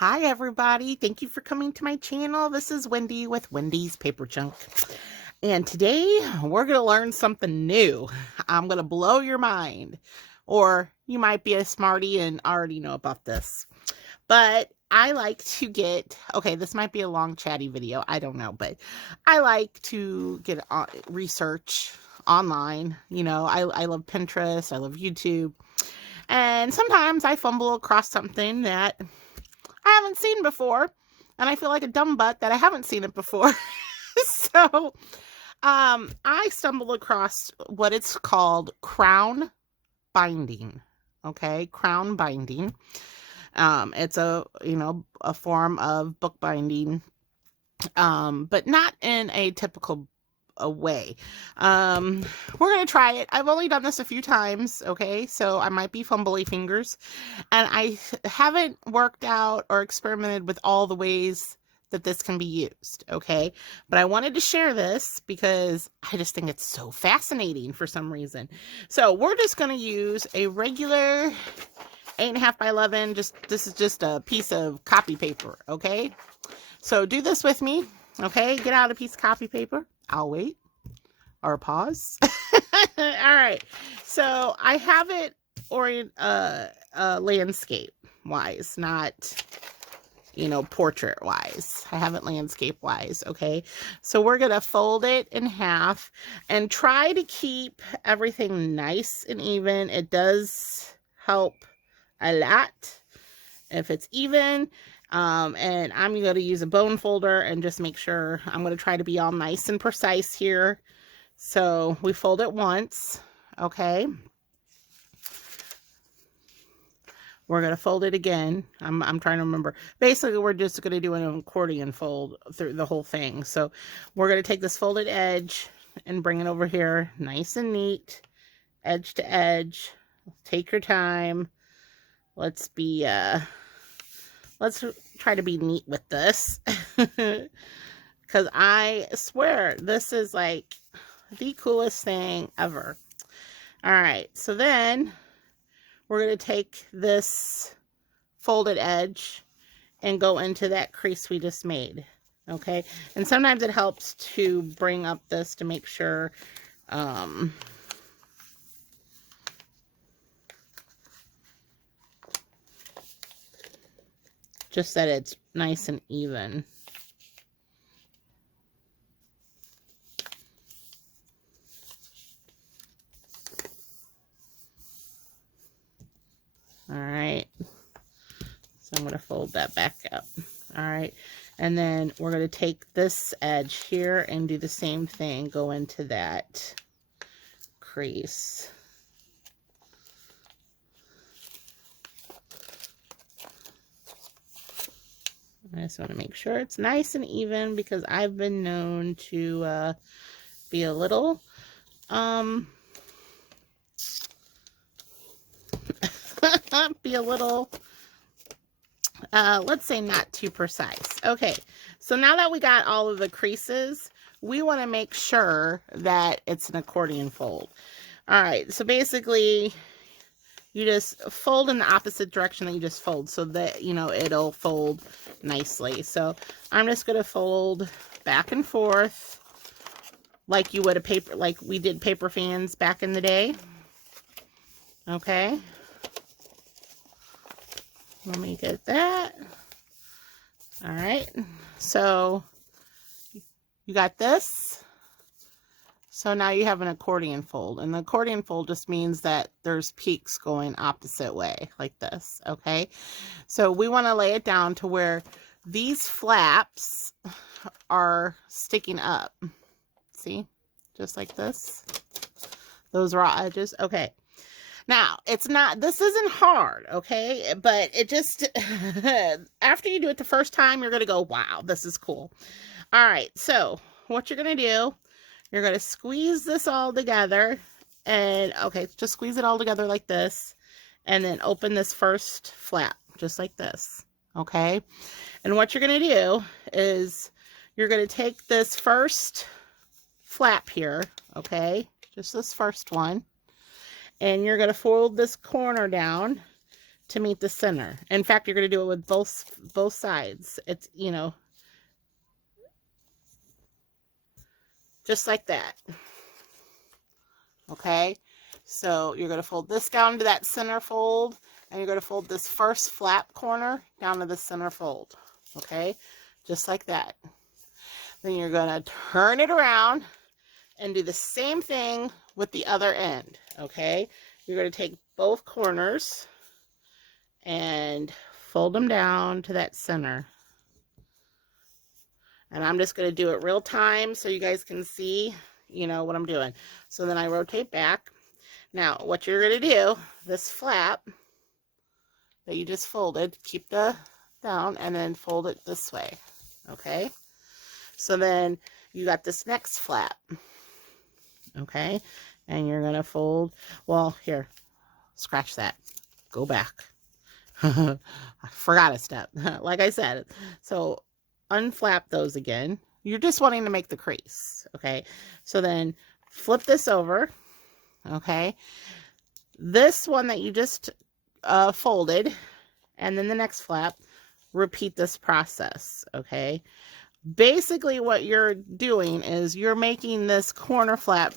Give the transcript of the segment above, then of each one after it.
Hi everybody, thank you for coming to my channel. This is Wendy with Wendy's Paper Chunk. And today we're going to learn something new. I'm going to blow your mind. Or you might be a smarty and already know about this. But I like to get, okay, this might be a long chatty video, I don't know, but I like to get research online. You know, I love Pinterest, I love YouTube. And sometimes I fumble across something that I haven't seen before, and I feel like a dumb butt that I haven't seen it before. So, I stumbled across what it's called crown binding. Okay, crown binding. It's a form of bookbinding, but not in a typical way. We're gonna try it. I've only done this a few times, okay, so I might be fumbly fingers, and I haven't worked out or experimented with all the ways that this can be used, okay, but I wanted to share this because I just think it's so fascinating for some reason. So we're just going to use a regular 8.5 by 11. This is just a piece of copy paper, okay? So do this with me, okay? Get out a piece of copy paper. I'll wait or pause. All right. So I have it landscape wise, not, portrait wise. I have it landscape wise. Okay. So we're going to fold it in half and try to keep everything nice and even. It does help a lot if it's even. And I'm going to use a bone folder and just make sure. I'm going to try to be all nice and precise here. So we fold it once, okay? We're going to fold it again. I'm trying to remember. Basically, we're just going to do an accordion fold through the whole thing. So we're going to take this folded edge and bring it over here, nice and neat, edge to edge. Take your time. Let's try to be neat with this. Because I swear, this is like the coolest thing ever. All right, so then we're going to take this folded edge and go into that crease we just made. Okay, and sometimes it helps to bring up this to make sure just that it's nice and even. All right, so I'm going to fold that back up. All right, and then we're going to take this edge here and do the same thing, go into that crease. I just want to make sure it's nice and even because I've been known to be a little let's say not too precise. Okay, so now that we got all of the creases, we want to make sure that it's an accordion fold. All right, so basically you just fold in the opposite direction that you just fold so that, it'll fold nicely. So I'm just going to fold back and forth like you would a paper, like we did paper fans back in the day. Okay. Let me get that. All right. So you got this. So now you have an accordion fold, and the accordion fold just means that there's peaks going opposite way like this. Okay. So we want to lay it down to where these flaps are sticking up. See, just like this, those raw edges. Okay. Now, this isn't hard, okay? But it just, after you do it the first time, you're going to go, wow, this is cool. All right, so what you're going to do, you're going to squeeze this all together. And, okay, just squeeze it all together like this. And then open this first flap, just like this, okay? And what you're going to do is you're going to take this first flap here, okay? Just this first one. And you're going to fold this corner down to meet the center. In fact, you're going to do it with both sides. It's, you know, just like that. Okay, so you're going to fold this down to that center fold, and you're going to fold this first flap corner down to the center fold. Okay, just like that. Then you're going to turn it around and do the same thing with the other end. Okay, you're going to take both corners and fold them down to that center. And I'm just going to do it real time so you guys can see, you know, what I'm doing. So then I rotate back. Now, what you're going to do, this flap that you just folded, keep the down and then fold it this way. Okay? So then you got this next flap. Okay? And you're going to fold, well, here, scratch that. Go back. I forgot a step. Like I said. So unflap those again. You're just wanting to make the crease. Okay? So then flip this over. Okay? This one that you just folded, and then the next flap, repeat this process. Okay? Basically what you're doing is you're making this corner flap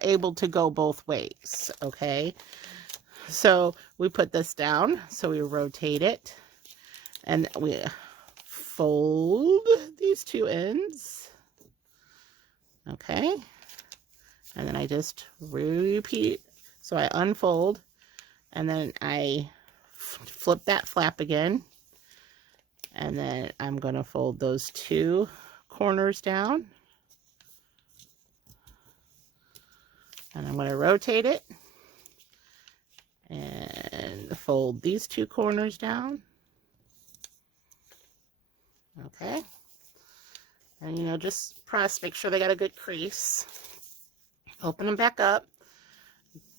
able to go both ways. Okay? So we put this down, so we rotate it, and we fold these two ends. Okay? And then I just repeat. So I unfold, and then I flip that flap again. And then I'm going to fold those two corners down. And I'm going to rotate it. And fold these two corners down. Okay. And, you know, just press, make sure they got a good crease. Open them back up.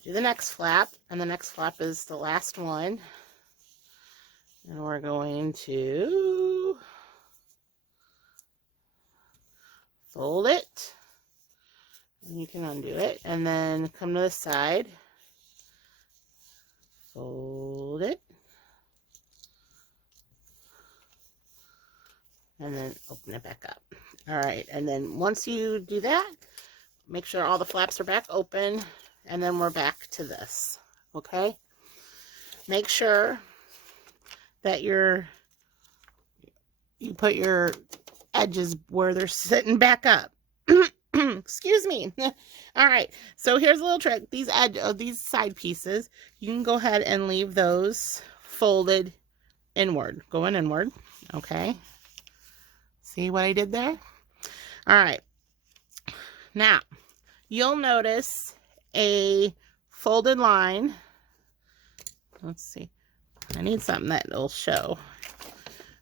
Do the next flap. And the next flap is the last one. And we're going to fold it. And you can undo it. And then come to the side. Fold it. And then open it back up. Alright, and then once you do that, make sure all the flaps are back open. And then we're back to this. Okay? Make sure that you put your edges where they're sitting back up. Excuse me. All right, so here's a little trick. These side pieces, you can go ahead and leave those folded inward, going inward. Okay, see what I did there? All right, now you'll notice a folded line. Let's see, I need something that will show.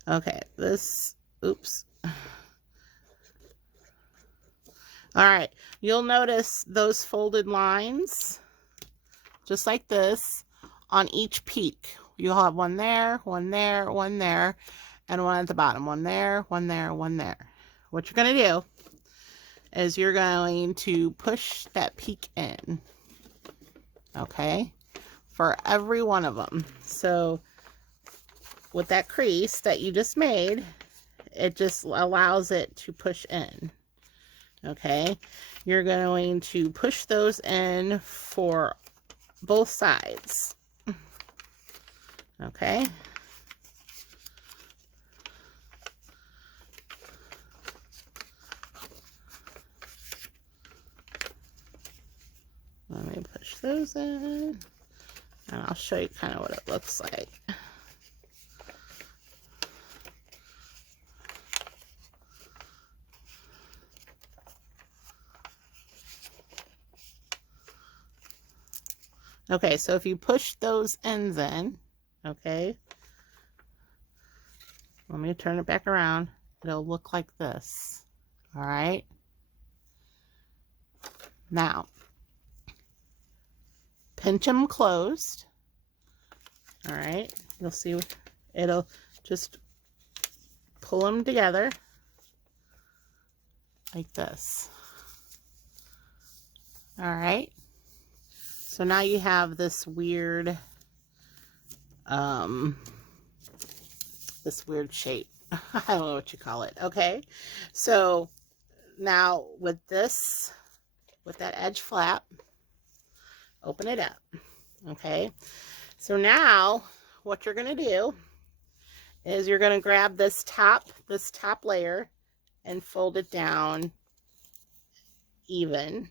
Okay, this, oops. All right, you'll notice those folded lines, just like this, on each peak. You'll have one there, one there, one there, and one at the bottom. One there, one there, one there. What you're going to do is you're going to push that peak in, okay, for every one of them. So with that crease that you just made, it just allows it to push in. Okay, you're going to push those in for both sides. Okay. Let me push those in, and I'll show you kind of what it looks like. Okay, so if you push those ends in, okay, let me turn it back around. It'll look like this. All right. Now, pinch them closed. All right. You'll see it'll just pull them together like this. All right. So now you have this weird this weird shape. I don't know what you call it. Okay, so now with this, with that edge flap, open it up. Okay, so now what you're going to do is you're going to grab this top layer and fold it down even.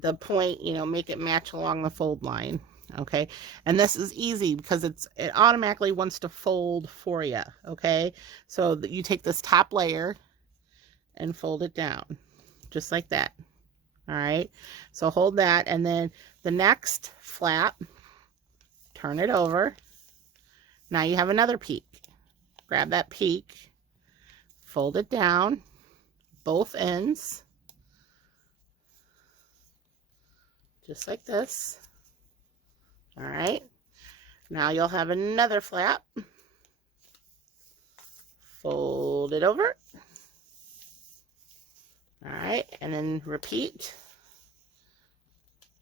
The point, you know, make it match along the fold line. Okay, and this is easy because it automatically wants to fold for you. Okay, so that you take this top layer and fold it down just like that. All right, so hold that, and then the next flap, turn it over. Now you have another peak. Grab that peak, fold it down both ends just like this. All right, now you'll have another flap, fold it over. All right, and then repeat.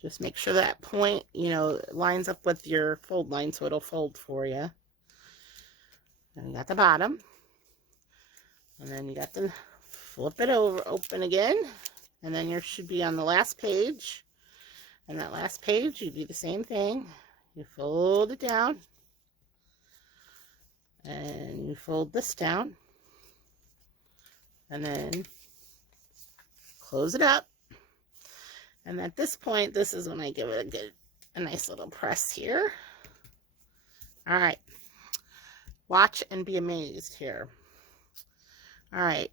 Just make sure that point, you know, lines up with your fold line so it'll fold for you. And you got the bottom, and then you got to flip it over, open again, and then you should be on the last page. And that last page, you do the same thing. You fold it down, and you fold this down, and then close it up. And at this point, this is when I give it a nice little press here. All right, watch and be amazed here. All right,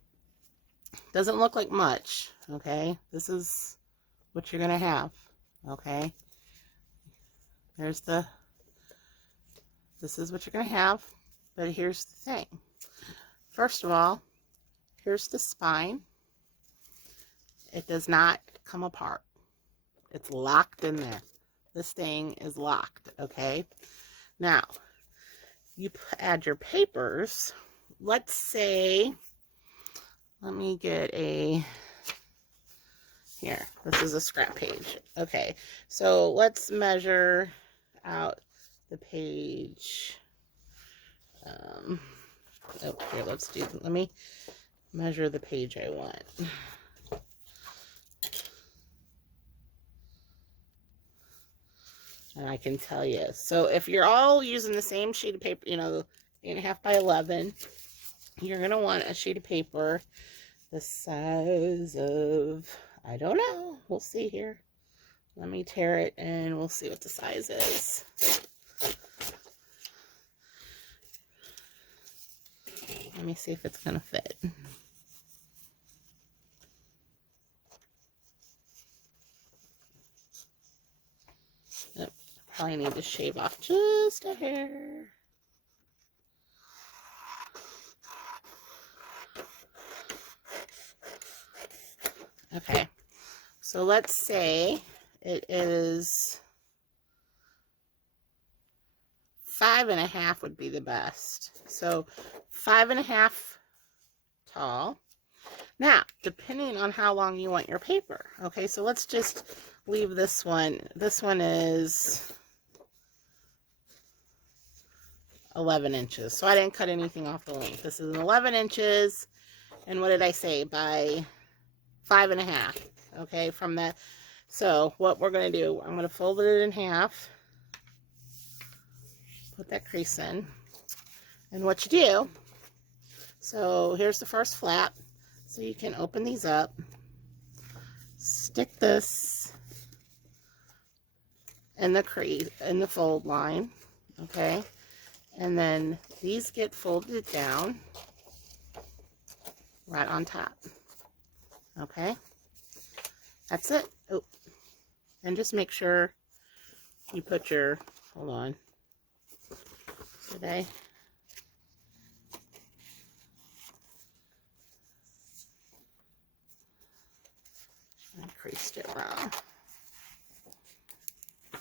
doesn't look like much. Okay, this is what you're gonna have. Okay, this is what you're gonna have, but here's the thing. First of all, here's the spine. It does not come apart. It's locked in there. This thing is locked, okay? Now, you add your papers. Let's say, let me get a, here, this is a scrap page. Okay, so let's measure out the page. Oh, here, let me measure the page I want. And I can tell you. So if you're all using the same sheet of paper, you know, 8.5 by 11, you're going to want a sheet of paper the size of, I don't know. We'll see here. Let me tear it and we'll see what the size is. Let me see if it's going to fit. Yep. Probably need to shave off just a hair. Okay, so let's say it is 5.5 would be the best. So 5.5 tall. Now, depending on how long you want your paper. Okay, so let's just leave this one. This one is 11 inches. So I didn't cut anything off the length. This is 11 inches. And what did I say? By 5.5. Okay, from that. So what we're going to do, I'm going to fold it in half. Put that crease in. And what you do, so here's the first flap. So you can open these up. Stick this in the crease, in the fold line. Okay. And then these get folded down right on top. Okay. That's it. Oh, and just make sure you put your, hold on. I creased it wrong.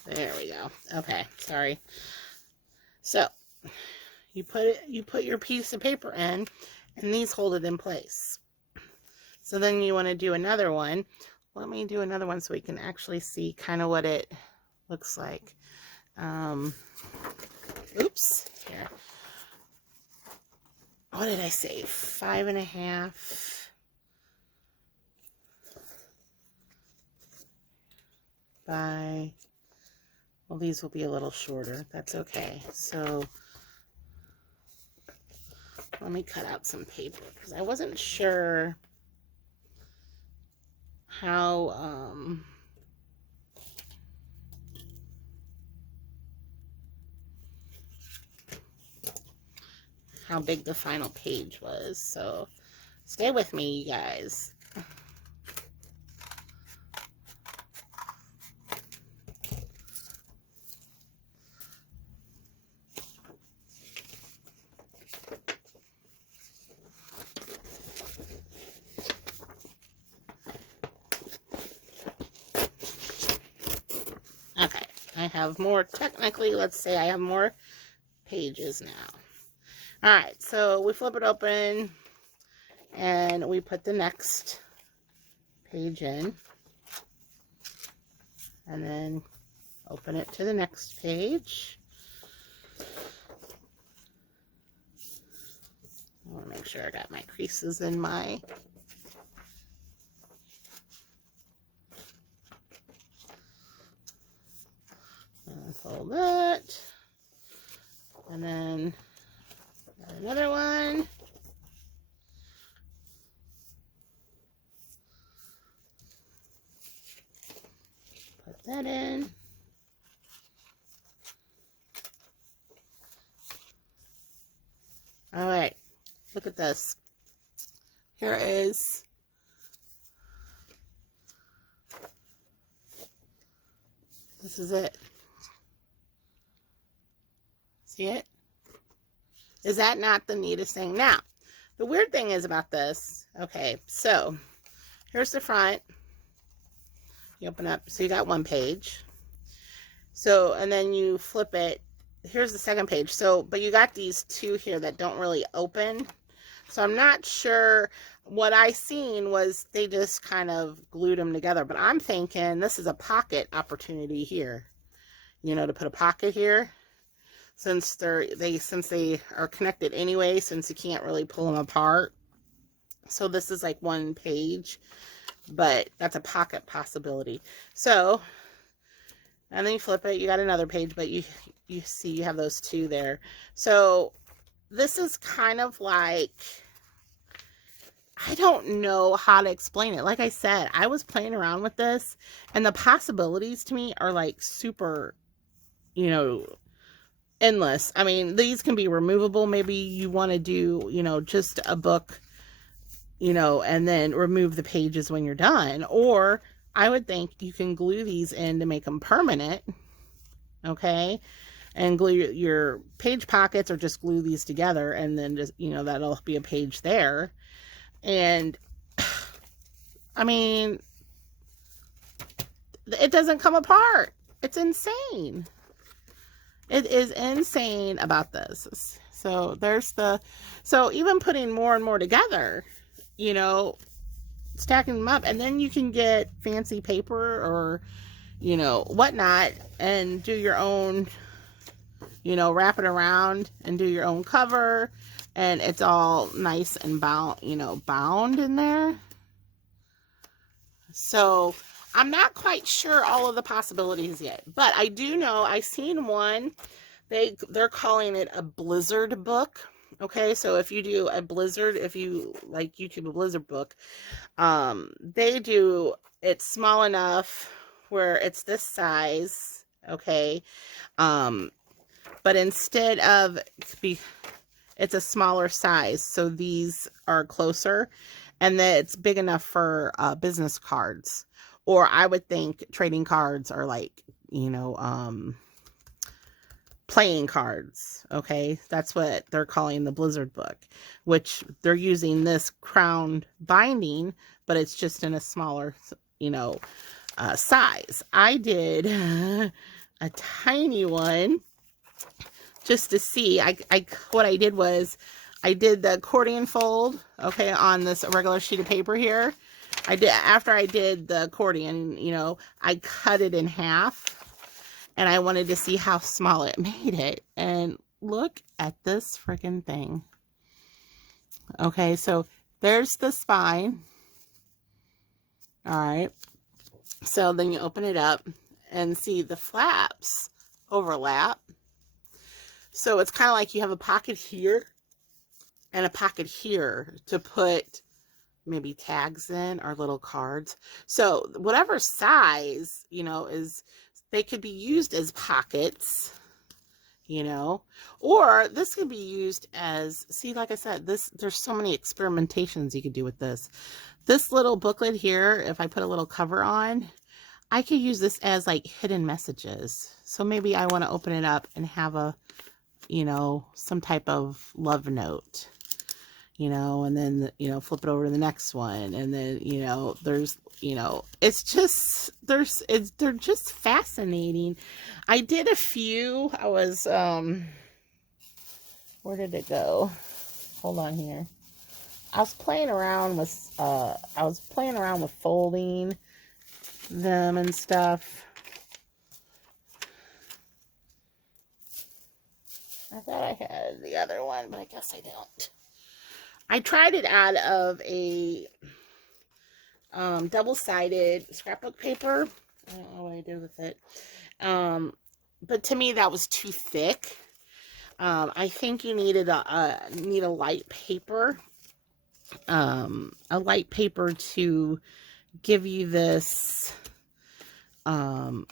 There we go. Okay, sorry. So you put your piece of paper in, and these hold it in place. So then you want to do another one. Let me do another one so we can actually see kind of what it looks like. Oops. Here. What did I say? 5.5 by, well, these will be a little shorter. That's okay. So let me cut out some paper because I wasn't sure how big the final page was. So stay with me, you guys. Okay, I have more, technically, let's say I have more pages now. All right, so we flip it open and we put the next page in and then open it to the next page. I want to make sure I got my creases in my fold that, and then another one. Put that in. All right, look at this. Here is this is it. See it? Is that not the neatest thing? Now, the weird thing is about this, okay, so here's the front. You open up, so you got one page. So, and then you flip it. Here's the second page. So, but you got these two here that don't really open. So I'm not sure. What I seen was they just kind of glued them together. But I'm thinking this is a pocket opportunity here. You know, to put a pocket here. Since they are connected anyway, since you can't really pull them apart. So this is like one page, but that's a pocket possibility. So, and then you flip it, you got another page, but you see you have those two there. So this is kind of like, I don't know how to explain it. Like I said, I was playing around with this, and the possibilities to me are like super, you know, endless. I mean, these can be removable. Maybe you want to do, you know, just a book, you know, and then remove the pages when you're done. Or I would think you can glue these in to make them permanent. Okay. And glue your page pockets, or just glue these together, and then just, you know, that'll be a page there. And I mean, it doesn't come apart. It's insane. It is insane about this. So there's so even putting more and more together, you know, stacking them up, and then you can get fancy paper or, you know, whatnot, and do your own, you know, wrap it around and do your own cover, and it's all nice and bound, you know, bound in there. So I'm not quite sure all of the possibilities yet, but I do know I seen one. They're calling it a blizzard book. Okay, so if you do a blizzard, if you like YouTube a blizzard book, they do, it's small enough where it's this size. Okay, but instead of it's a smaller size, so these are closer, and then it's big enough for business cards. Or I would think trading cards are like, you know, playing cards. Okay, that's what they're calling the blizzard book, which they're using this crown binding, but it's just in a smaller, you know, size. I did a tiny one just to see. What I did was I did the accordion fold, okay, on this regular sheet of paper here. After I did the accordion, you know, I cut it in half, and I wanted to see how small it made it. And look at this freaking thing. Okay, so there's the spine. All right. So then you open it up and see the flaps overlap. So it's kind of like you have a pocket here and a pocket here to put maybe tags in or little cards. So whatever size, you know, is, they could be used as pockets, you know, or this could be used as, see, like I said, there's so many experimentations you could do with this. This little booklet here, if I put a little cover on, I could use this as like hidden messages. So maybe I want to open it up and have a, you know, some type of love note, you know, and then, you know, flip it over to the next one. And then, you know, there's, you know, it's just, they're just fascinating. I did a few, I was, where did it go? Hold on here. I was playing around with folding them and stuff. I thought I had the other one, but I guess I don't. I tried it out of a double-sided scrapbook paper. I don't know what I did with it. But to me, that was too thick. I think you needed need a light paper. A light paper to give you this, to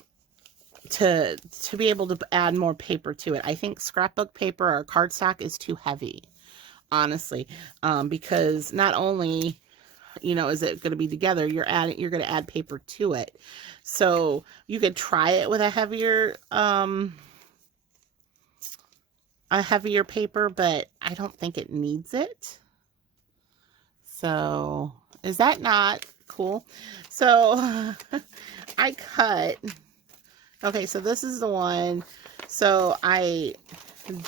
be able to add more paper to it. I think scrapbook paper or cardstock is too heavy, honestly, because not only, you know, is it going to be together, you're going to add paper to it. So you could try it with a heavier paper, but I don't think it needs it. So is that not cool? So I cut, okay, so this is the one. So I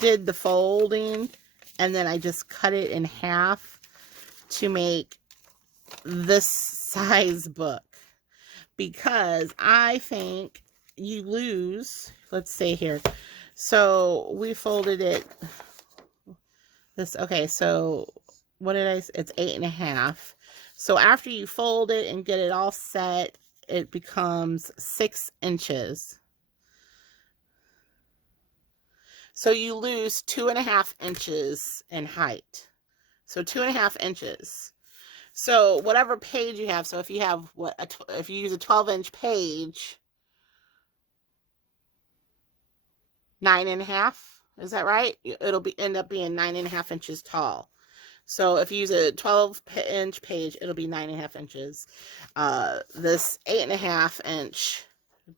did the folding and then I just cut it in half to make this size book, because I think you lose, let's say here, so we folded it this, okay, so what did I say? It's 8.5. So after you fold it and get it all set, it becomes 6 inches. So you lose 2.5 inches in height. So 2.5 inches. So whatever page you have, so if you have if you use a 12-inch page, 9.5, is that right? It'll end up being 9.5 inches tall. So if you use a 12-inch page, it'll be 9.5 inches. This 8.5 inch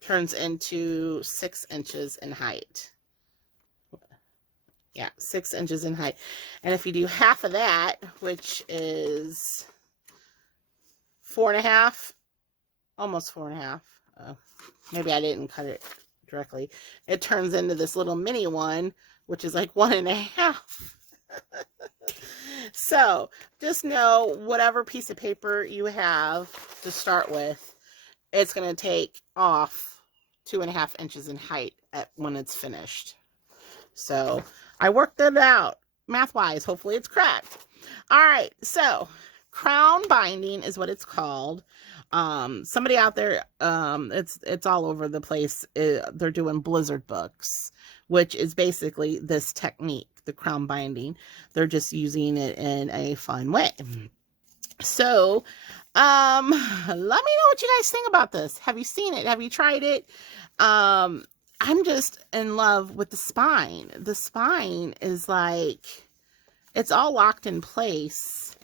turns into 6 inches in height. Yeah, 6 inches in height. And if you do half of that, which is 4.5, almost 4.5. Maybe I didn't cut it directly. It turns into this little mini one, which is like 1.5. So just know, whatever piece of paper you have to start with, it's going to take off 2.5 inches in height when it's finished. So I worked it out math-wise. Hopefully it's correct. All right, so crown binding is what it's called. Somebody out there, it's all over the place. They're doing blizzard books, which is basically this technique, the crown binding. They're just using it in a fun way. So, let me know what you guys think about this. Have you seen it? Have you tried it? I'm just in love with the spine. The spine is like, it's all locked in place.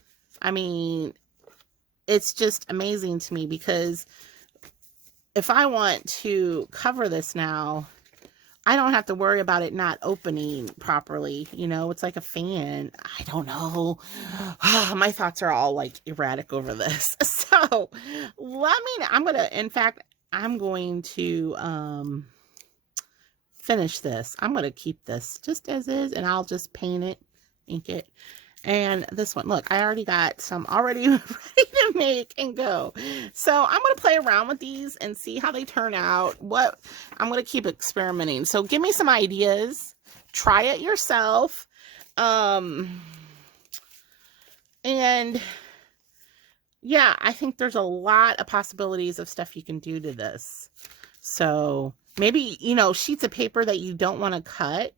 I mean, it's just amazing to me, because if I want to cover this now, I don't have to worry about it not opening properly. You know, it's like a fan. I don't know. My thoughts are all like erratic over this. So let me know. I'm going to finish this. I'm going to keep this just as is, and I'll just paint it, ink it. And this one, look, I already got some already ready to make and go. So I'm going to play around with these and see how they turn out. I'm going to keep experimenting. So give me some ideas try it yourself. And yeah, I think there's a lot of possibilities of stuff you can do to this. So maybe, you know, sheets of paper that you don't want to cut.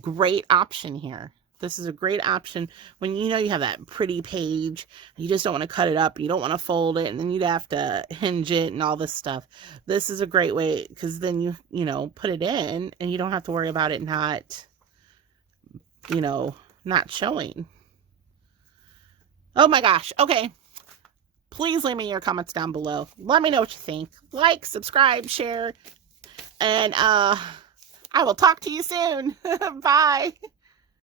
Great option here. This is a great option when you know you have that pretty page. You just don't want to cut it up. You don't want to fold it, and then you'd have to hinge it and all this stuff. This is a great way because then you know, put it in and you don't have to worry about it not, you know, not showing. Oh my gosh. Okay. Please leave me your comments down below. Let me know what you think. Like, subscribe, share, and I will talk to you soon. Bye.